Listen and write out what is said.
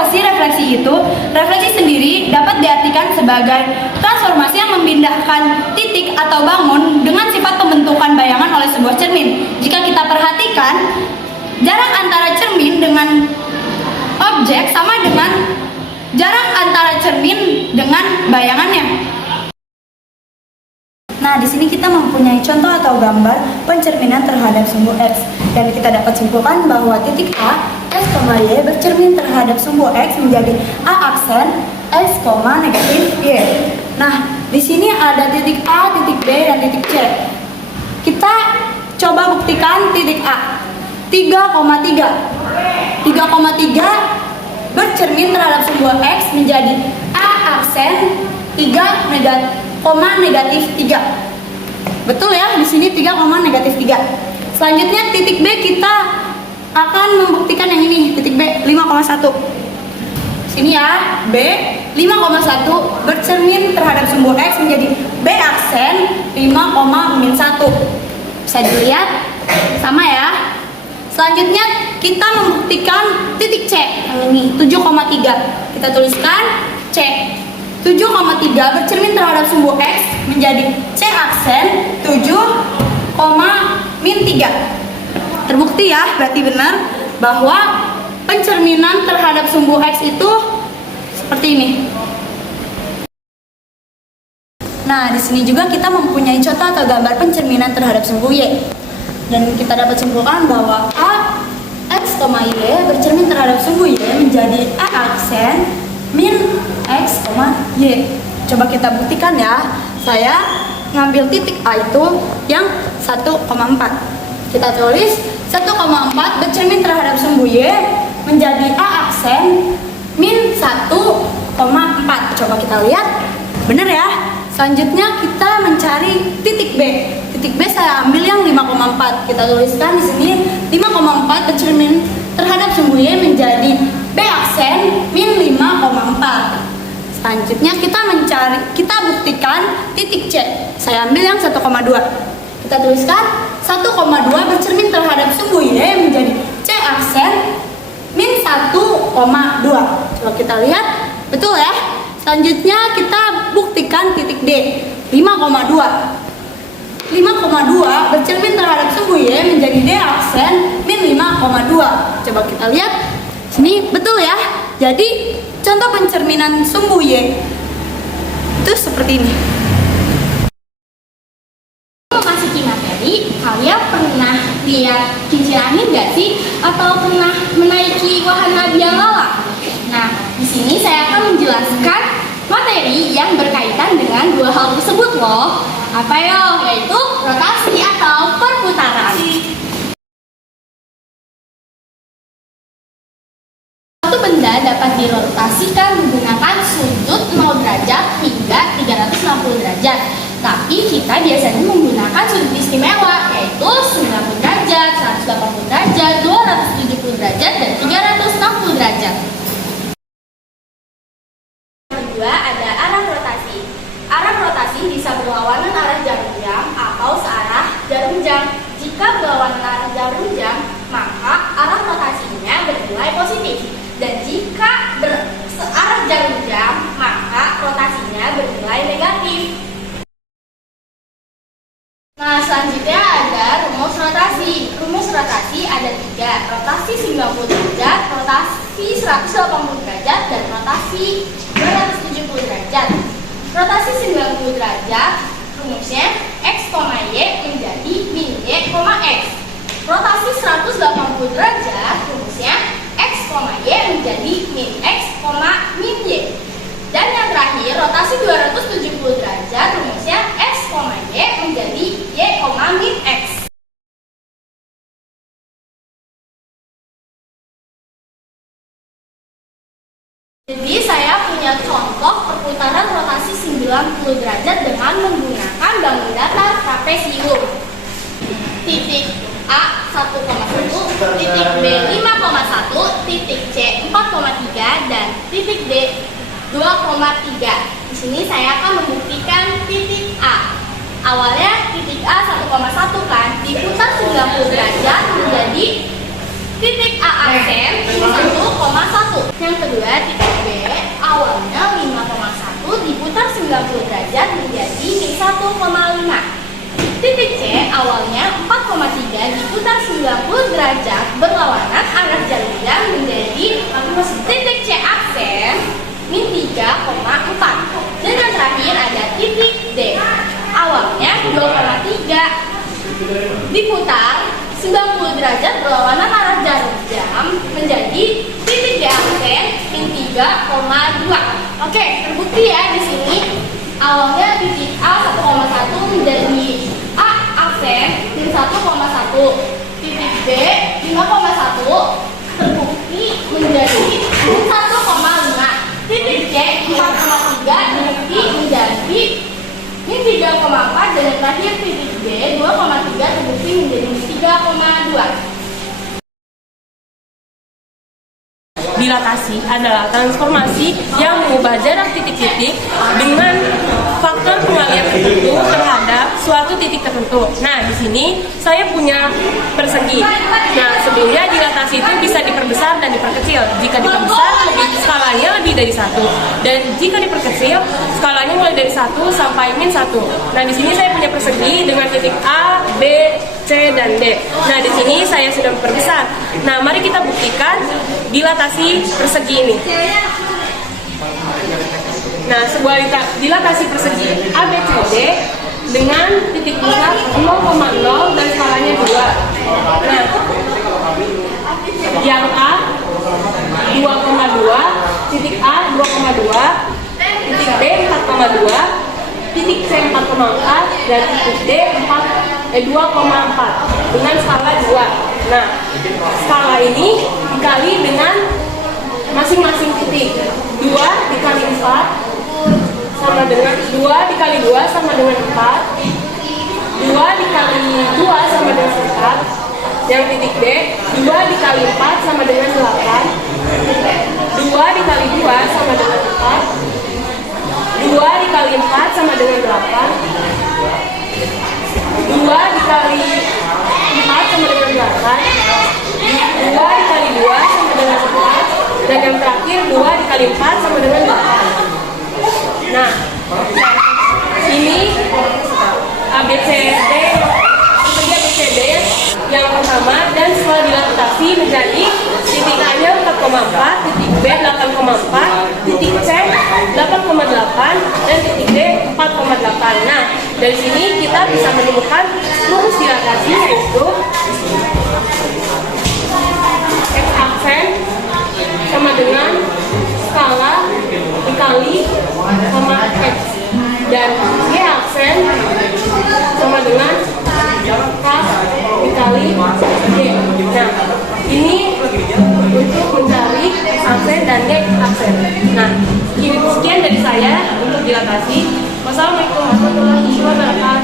apa sih refleksi itu? Refleksi sendiri dapat diartikan sebagai transformasi yang memindahkan titik atau bangun dengan sifat pembentukan bayangan oleh sebuah cermin. Jika kita perhatikan, jarak antara cermin dengan objek sama dengan jarak antara cermin dengan bayangannya. Nah, di sini kita mempunyai contoh atau gambar pencerminan terhadap sumbu X. Dan kita dapat simpulkan bahwa titik A, X, Y bercermin terhadap sumbu X menjadi A aksen X, negatif Y. Nah, di sini ada titik A, titik B, dan titik C. Kita coba buktikan titik A. 3,3. 3,3 bercermin terhadap sumbu X menjadi A aksen 3 negatif 3. Betul ya, di sini 3, negatif 3. Selanjutnya titik B kita akan membuktikan yang ini, titik B 5,1. Sini ya, B 5,1 bercermin terhadap sumbu X menjadi B aksen 5,-1. Bisa dilihat sama ya. Selanjutnya kita membuktikan titik C, yang ini 7,3. Kita tuliskan C. 7,3 bercermin terhadap sumbu X menjadi C aksen 7,-3. Terbukti ya, berarti benar bahwa pencerminan terhadap sumbu X itu seperti ini. Nah, di sini juga kita mempunyai contoh atau gambar pencerminan terhadap sumbu Y. Dan kita dapat simpulkan bahwa A, X, Y bercermin terhadap sumbu Y menjadi A aksen min X, Y. Coba kita buktikan ya. Saya ngambil titik A itu yang 1,4. Kita tulis 1,4 bercermin terhadap sumbu Y menjadi A aksen min 1,4. Coba kita lihat. Benar ya? Selanjutnya kita mencari titik B. Titik B saya ambil yang 5,4. Kita tuliskan di sini 5,4 bercermin terhadap sumbu Y menjadi B aksen min 5,4. Selanjutnya kita buktikan titik C. Saya ambil yang 1,2. Kita tuliskan 1,2 bercermin terhadap sumbu Y menjadi C aksen min 1,2. Coba kita lihat, betul ya? Selanjutnya kita buktikan titik D. 5,2 bercermin terhadap sumbu Y menjadi D aksen min 5,2. Coba kita lihat. Sini betul ya. Jadi contoh pencerminan sumbu Y itu seperti ini. Memasuki materi, kalian pernah lihat kincir angin nggak sih? Atau pernah menaiki wahana bianglala? Nah, di sini saya akan menjelaskan materi yang berkaitan dengan dua hal tersebut loh. Apa yo? Yaitu rotasi atau perputaran. Suatu benda dapat dirotasikan menggunakan sudut 0 derajat hingga 360 derajat. Tapi kita biasanya menggunakan sudut istimewa, yaitu 90 derajat, 180 derajat, 270 derajat, dan 360 derajat. Kedua ada arah rotasi. Arah rotasi bisa berlawanan arah jarum jam atau searah jarum jam. Jika berlawanan arah jarum jam, maka arah rotasinya bernilai positif. Dan jika searah jarum jam, maka rotasinya bernilai negatif. Nah, selanjutnya ada rumus rotasi. Rumus rotasi ada 3, rotasi 90 derajat, rotasi 180 derajat, dan rotasi 270 derajat. Rotasi 90 derajat, rumusnya X, Y menjadi min Y, X. Rotasi 180 derajat, rumusnya X, Y menjadi min X, min Y. Dan yang terakhir, rotasi 270 derajat, rumusnya X, Y menjadi Y, min X. Jadi saya punya contoh perputaran rotasi 90 derajat dengan menggunakan bangun datar trapesium. Titik A 1,1, titik B 5,1, titik C 4,3, dan titik D 2,3. Di sini saya akan membuktikan titik A. Awalnya titik A 1,1 kan, diputar 90 derajat menjadi titik A aksen 1,1. Yang Yang kedua, titik B awalnya 5,1 diputar 90 derajat menjadi min 1,5. Titik C awalnya 4,3 diputar 90 derajat berlawanan arah jalurnya menjadi titik C aksen min 3,4. Dan yang terakhir ada titik D awalnya 2,3 diputar 90 derajat berlawanan arah jarum jam menjadi titik D aksen min 3,2. Oke, terbukti ya di sini awalnya titik A 1,1 menjadi A aksen min 1,1, titik B 5,1 terbukti menjadi min 1,5, titik C 4,3 terbukti menjadi min 3,4 dan yang terakhir titik D 2,3 terbukti menjadi min 3,2. Dilatasi adalah transformasi yang mengubah jarak titik-titik dengan faktor pengalian tertentu terhadap suatu titik tertentu. Nah, di sini saya punya persegi. Nah, sebelumnya dilatasi itu bisa diperbesar dan diperkecil. Jika diperbesar, skalanya lebih dari 1. Dan jika diperkecil, skalanya mulai dari 1 sampai min 1. Nah, di sini saya punya persegi dengan titik A, B, C, dan D. Nah, di sini saya sudah memperbesar. Nah, mari kita buktikan dilatasi persegi ini. Nah, sebuah dilatasi persegi ABCD dengan titik pusat 0,0 dan skalanya 2. Nah, yang A 2,2, titik A 2,2, titik B 4,2, titik C 4,4 dan titik D 2,4 dengan skala 2. Nah, skala ini dikali dengan masing-masing titik. 2 dikali 4 sama dengan 2 dikali 2 sama dengan 4. 2 dikali 2 sama dengan 4. Yang titik D 2 dikali 4 sama dengan 8. 2 dikali 2 sama dengan 4. 2 dikali 4 sama dengan 8. 2 dikali 4 sama dengan 8. 2 dikali 2 sama dengan 4. Dan yang terakhir 2 dikali 4 sama dengan 8. Nah, ini ABCD yang pertama, dan setelah dilatasi menjadi titik A-nya 4,4, titik B 8,4, titik C 8,8, dan titik D 4,8. Nah, dari sini kita bisa menemukan lurus dilatasi, yaitu X aksen sama dengan skala dikali sama X, dan Y aksen sama dengan K dikali D. Nah, ini untuk mencari X aksen dan D aksen. Nah, sekian dari saya untuk dilatasi. Wassalamualaikum warahmatullahi wabarakatuh.